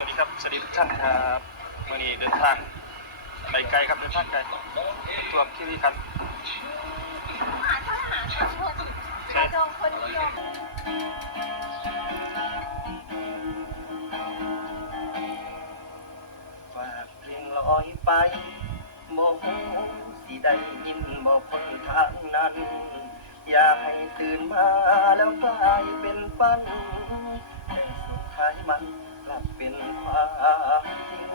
สวัสดีครับสวัสดีทุกท่านครับวันนี้เดินทางไปไกลครับเดินทางไกลรวมที่นี่ครับหาทหารค่ะคนกระจงคนนิยมฝากเพลงลอยไปโมโหสิได้ยินบอกคนทางนั้น อย่าให้ตื่นมาแล้วกลายเป็นฝันแต่สุดท้ายมันกลับ เป็นความจริง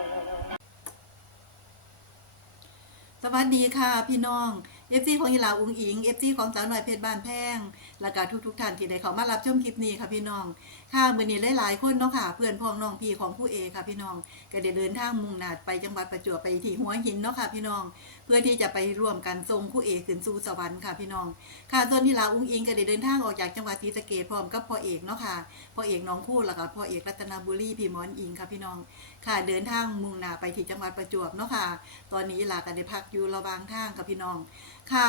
สวัสดีค่ะพี่น้องเอฟซีของยีลาอุงอิงเอฟซีของสาวหน่อยเพชรบ้านแพงและก็ทุกๆท่านที่ได้เข้ามารับชมคลิปนี้ค่ะพี่น้อง ค่ะมื้อนี้หลายๆคนเนาะค่ะ เพื่อนพ้องน้องพี่ของผู้เอค่ะพี่น้อง ก็ได้เดินทางมุ่งหน้าไปจังหวัดประจวบไปที่หัวหินเนาะค่ะพี่น้อง เพื่อที่จะไปร่วมกันทรงผู้เอกขึ้นสู่สวรรค์ค่ะพี่น้อง ค่ะส่วนที่ลาอุ้งอิงก็ได้เดินทางออกจากจังหวัดศรีสะเกดพร้อมกับพ่อเอกเนาะค่ะพ่อเอกน้องคู่แล้วก็พ่อเอกรัตนบุรีพี่มอนอิงค่ะพี่น้อง ค่ะเดินทางมุ่งหน้าไปที่จังหวัดประจวบเนาะค่ะ ตอนนี้ลาก็ได้พักอยู่ระหว่างทางกับพี่น้อง ค่ะ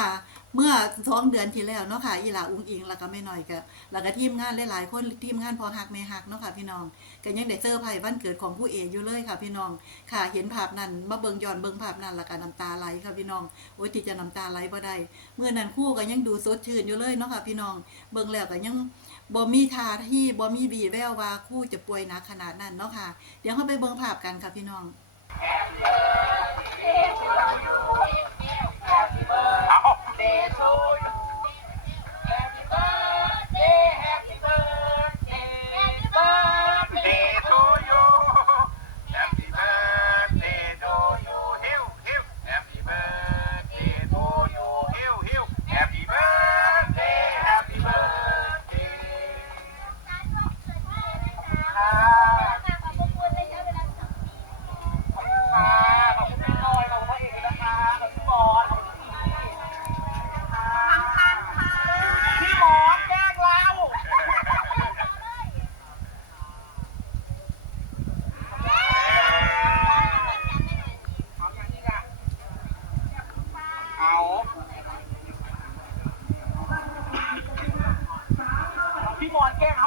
เมื่อสองเดือนที่แล้วเนาะค่ะอีหลาอุ้งอิงแล้วก็ไม่น้อยก็แล้วก็ทีมงานหลายๆคนทีมงานพอหักแม่หักเนาะค่ะพี่น้องก็ยังได้เซอร์ไพรส์วันเกิดของผู้เอกอยู่เลยค่ะ พี่น้องค่ะ เห็นภาพนั้นมาเบิงย้อนเบิงภาพนั้นแล้วก็น้ำตาไหลค่ะพี่น้องโอ้ยที่จะน้ำตาไหลบ่ได้เมื่อนั้นคู่ก็ยังดูสดชื่นอยู่เลยเนาะค่ะพี่น้องเบิงแล้วก็ยังบ่มีทาที่บ่มีวีแววว่าคู่จะป่วยหนักขนาดนั้นเนาะค่ะ เดี๋ยวเราไปเบิ่งภาพกันค่ะพี่น้อง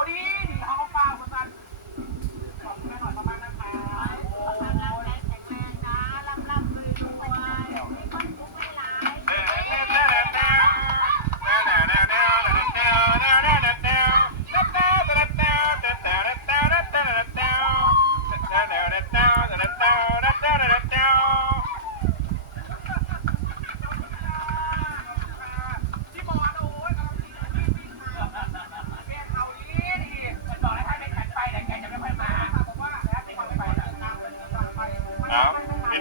บ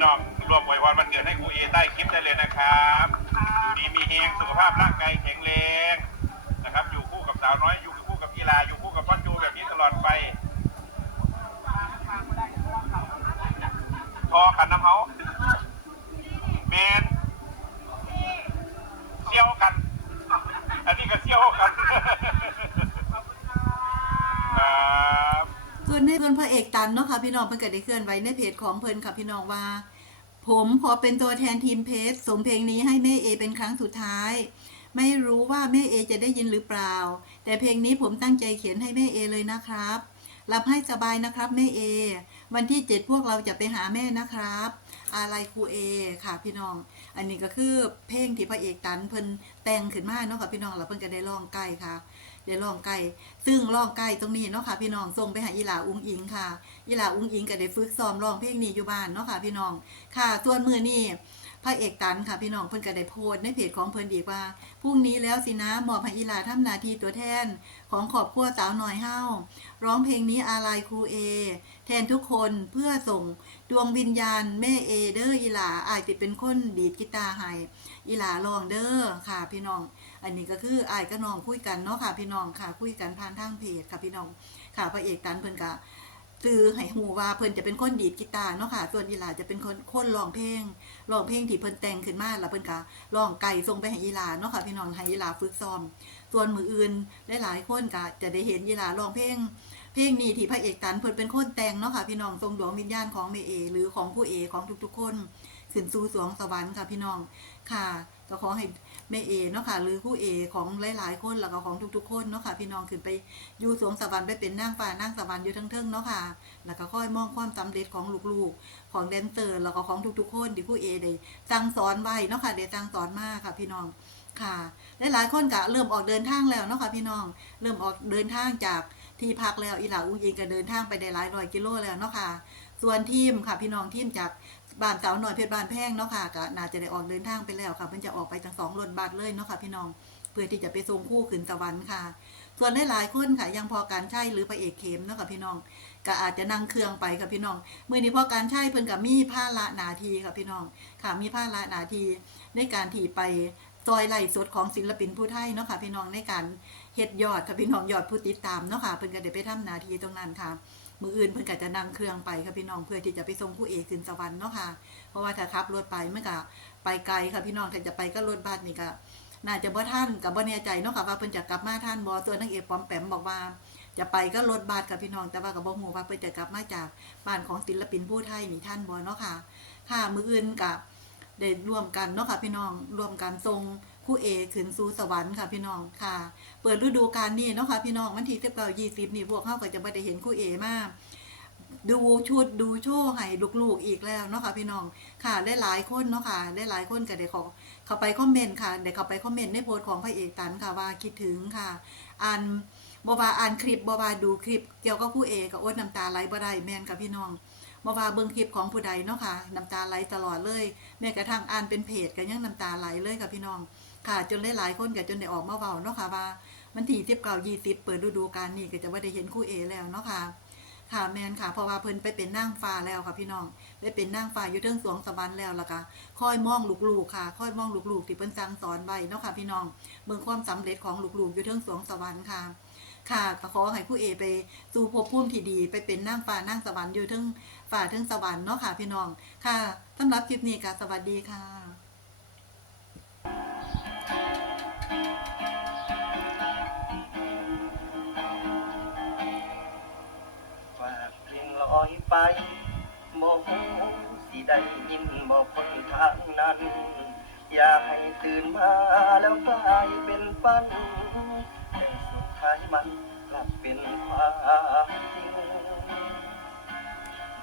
น้องรวมอวยพรวันเกิดให้ครูเอใต้คลิปได้เลยนะครับอยู่ดีมีเฮงสุขภาพร่างกายแข็งแรงนะครับ อยู่คู่กับสาวน้อยอยู่คู่กับกีฬาอยู่คู่กับพ่อจูแบบนี้ตลอดไปพอกันน้ำเฮาเมนเซี่ยวกัน อันนี้ก็เซี่ยวกันครับส่วนในส่วนพระเอกตันเนาะค่ะพี่น้องเพิ่นก็ได้เคลื่อนไว้ในเพจของเพิ่นค่ะพี่น้องว่า ผมขอเป็นตัวแทนทีมเพจส่งเพลงนี้ให้แม่เอเป็นครั้งสุดท้าย ไม่รู้ว่าแม่เอจะได้ยินหรือเปล่า แต่เพลงนี้ผมตั้งใจเขียนให้แม่เอเลยนะครับรับให้สบายนะครับแม่เอ วันที่เจ็ดพวกเราจะไปหาแม่นะครับ อะไรครูเอค่ะพี่น้อง อันนี้ก็คือเพลงที่พระเอกตันเพิ่นแต่งขึ้นมาเนาะค่ะพี่น้องแล้วเพิ่นก็ได้ร้องใกล้ค่ะ ได้ร้องไก่ซึ่งร้องไก่ตรงนี้เนาะค่ะพี่น้องส่งไปหาอีหลาอุ้งอิงค่ะอีหลาอุ้งอิงก็ได้ฝึกซ้อมร้องเพลงนี้อยู่บ้านเนาะค่ะพี่น้องค่ะส่วนมือนี้พระเอกตันค่ะพี่น้องเพิ่นก็ได้โพสต์ในเพจของเพิ่นอีกว่าพรุ่งนี้แล้วสินะมอบให้อีหลาทำหน้าที่ตัวแทน ของครอบครัวสาวน้อยเฮาร้องเพลงนี้อาลัยครูเอแทนทุกคนเพื่อส่งดวงวิญญาณแม่เอเด้ออีหลาอายติเป็นคนดีดกีตาร์ให้อีหลาร้องเด้อค่ะพี่น้อง อันนี้ก็คืออายกับน้องคุยกันเนาะค่ะ พี่น้องค่ะคุยกันผ่านทางเพจค่ะพี่น้องค่ะพระเอกตันเพิ่นก็ซื้อให้หูว่าเพิ่นจะเป็นคนดีดกีตาร์เนาะค่ะ ส่วนอีหลาจะเป็นคนคนร้องเพลงร้องเพลงที่เพิ่นแต่งขึ้นมาแล้วเพิ่นก็ร้องไก่ส่งไปให้อีหลาเนาะค่ะพี่น้องให้อีหลาฝึกซ้อม ส่วนมืออื่นหลายๆคนก็จะได้เห็นอีหลาร้องเพลงเพลงนี้ที่พระเอกตันเพิ่นเป็นคนแต่งเนาะค่ะพี่น้องทรงดวงวิญญาณของเมเอ หรือของผู้เอของทุกๆคนขึ้นสู่สวงสวรรค์ค่ะพี่น้องค่ะก็ขอให้ แม่เอเนาะค่ะ หรือผู้เอของหลาย ๆ คนแล้วก็ของทุก ๆ คนเนาะค่ะ พี่น้องขึ้นไปอยู่สวงสวรรค์ไปเป็นนางฟ้านางสวรรค์อยู่ทั้งเทิงเนาะค่ะ แล้วก็ค่อยมองความสำเร็จของลูกๆ ของแดนเซอร์แล้วก็ของทุก ๆ คนที่ผู้เอได้สั่งสอนไว้เนาะค่ะได้สั่งสอนมาค่ะ พี่น้องค่ะหลายๆคนก็เริ่มออกเดินทางแล้วเนาะค่ะพี่น้อง เริ่มออกเดินทางจากที่พักแล้วอีหลาอุ้งอิงก็เดินทางไปได้หลายร้อยกิโลแล้วเนาะค่ะส่วนทีมค่ะพี่น้องทีมจาก บ้านสาวหน่อยเพชรบ้านแพงเนาะค่ะก็น่าจะได้ออกเดินทางไปแล้วค่ะเพิ่นจะออกไปทั้งสองรถบัสเลยเนาะค่ะพี่น้องเพื่อที่จะไปส่งคู่ขึ้นสวรรค์ค่ะ ส่วนหลายๆคนค่ะยังพอการใช้หรือพระเอกเข็มเนาะค่ะพี่น้องก็อาจจะนั่งเครื่องไปค่ะพี่น้องเมื่อนี้พอการใช้เพิ่นกับมีผ้าละนาทีค่ะพี่น้องค่ะมีผ้าละนาทีในการที่ไปซอยไล่สดของศิลปินผู้ไทยเนาะค่ะพี่น้องในการเฮ็ดยอดค่ะพี่น้องยอดผู้ติดตามเนาะค่ะเพิ่นก็ได้ไปทำหนาทีตรงนั้นค่ะ มืออื่นเพิ่นก็จะนั่งเครื่องไปค่ะพี่น้องเพื่อที่จะไปส่งผู้เอกขึ้นสวรรค์เนาะค่ะ เพราะว่าถ้าขับรถไปเมันก็ไปไกลค่ะพี่น้องถ้าจะไปก็รถบัสนี่ก็น่าจะบ่ทันกับบ่แน่ใจเนาะค่ะว่าเพิ่นจะกลับมาทันบ่ตัวนางเอกปอมแปมบอกว่า จะไปก็รถบัสค่ะพี่น้องแต่ว่าก็บ่ฮู้ว่าเพิ่นจะกลับมาจากบ้านของศิลปินผู้ไทยนี่ท่านบ่เนาะค่ะ ค่ะมืออื่นกับได้ร่วมกันเนาะค่ะพี่น้องร่วมกันทรง คู่เอขึ้นสู่สวรรค์ค่ะพี่น้องค่ะ เปิดฤดูกาลนี้เนาะค่ะพี่น้องวันที่19 20นี่พวกเฮาก็จะบ่ได้เห็นคู่เอมากดูชุดดูโชว์ให้ลูกๆอีกแล้วเนาะค่ะพี่น้องค่ะหลายๆคนเนาะค่ะหลายๆคนก็ได้ขอเข้าไปคอมเมนต์ค่ะได้เข้าไปคอมเมนต์ในโพสต์ของพระเอกตันค่ะว่าคิดถึงค่ะอ่านบ่ว่าอ่านคลิปบ่ว่าดูคลิปเกี่ยวกับผู้เอกก็อดน้ำตาไหลบ่ได้แมนค่ะพี่น้องบ่ว่าเบิ่งคลิปของผู้ใดเนาะค่ะน้ำตาไหลตลอดเลยแม้กระทั่งอ่านเป็นเพจก็ยังน้ำตาไหลเลยค่ะพี่น้อง ค่ะ จนหลายๆคนก็จนได้ออกมาเว้าเนาะค่ะว่ามันที่19 20เปิดฤดูกาลนี้ก็จะบ่ได้เห็นคู่เอแล้วเนาะค่ะค่ะแมนค่ะเพราะว่าเพิ่นไปเป็นนางฟ้าแล้วค่ะพี่น้องได้เป็นนางฟ้าอยู่เทิงสวงสวรรค์แล้วล่ะค่ะคอยมองลูกๆค่ะคอยมองลูกๆที่เพิ่นสั่งสอนไว้เนาะค่ะพี่น้องเบิ่งความสำเร็จของลูกๆอยู่เทิงสวงสวรรค์ค่ะ ค่ะก็ขอให้ผู้เอไปสู่ภพภูมิที่ดี ไปเป็นนางฟ้านางสวรรค์อยู่เทิงฟ้าเทิงสวรรค์เนาะค่ะพี่น้องค่ะสำหรับคลิปนี้ก็สวัสดีค่ะ ฝากเพลงลอยไปบ่ฮู้สิได้ยินบ่พ้นทางนั้น อยากให้ตื่นมาแล้วกลายเป็นฝันแต่สุดท้ายมันกลับเป็นความจริง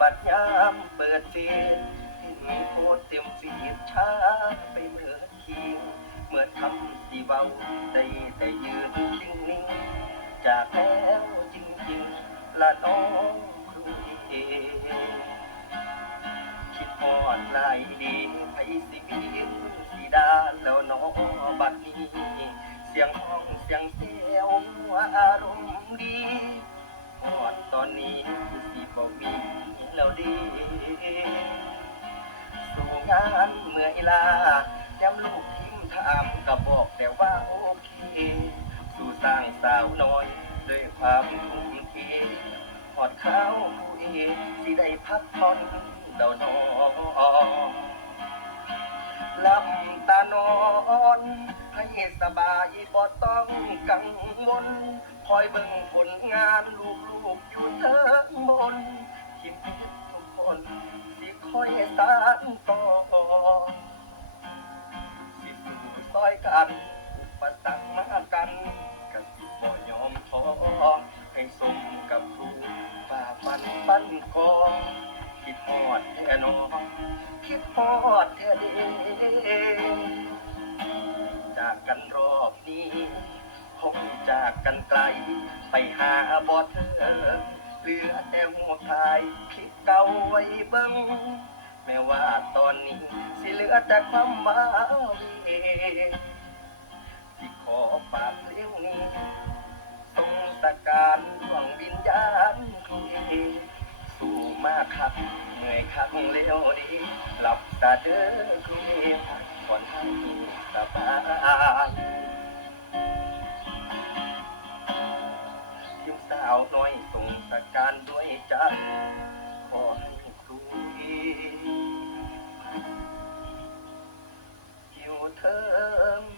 บัดยามเปิดฟีดทิ้งโพดเต็มฟีดช้าไปเหมือนคิง เมื่อทำสิเบาได้แต่ยืนนิ่งๆจากแล้วจริงๆละน้องครูเอคิดฮอดลายดีไปสิบินสิดาแล้วน้อบัดนี้เสียงห้องเสียงเสียวว่าอารมณ์ดีฮอดตอนนี้สิบ่มีแล้วดีสู่งานเมื่อยลาย้ำลูก ถามก็บอกแต่ว่าโอเค สู่สร้างสาวน้อยด้วยความทุ่มเทหอดข้าวผู้เอสิได้พักผ่อนเดาน้องลำตานอนให้สบายบ่ต้องกังวล คอยเบิ่งผลงานลูกๆอยู่เทิงบนทีมเพชรทุกคน สิคอยสานต่อ คิดฮอดแท่เดจากกันรอบนี้คงจากกันไกล ไปหาบ่เธอเหลือแต่หัวคายคลิปเก่าไว้เบิ่งแม้ว่าตอนนี้สิเหลือแต่ความมาวีที่ขอฝากเพลงนี้ทรงสการดวงวิญญาณคุยสู่มาคักเหนื่อ ยคักเลี้ยวดีหลับตาเด้อคุณเมียก่อนให้สบายยิ้มสาวน้อยส่งสการด้วยใจขอให้คุยอยู่เธอ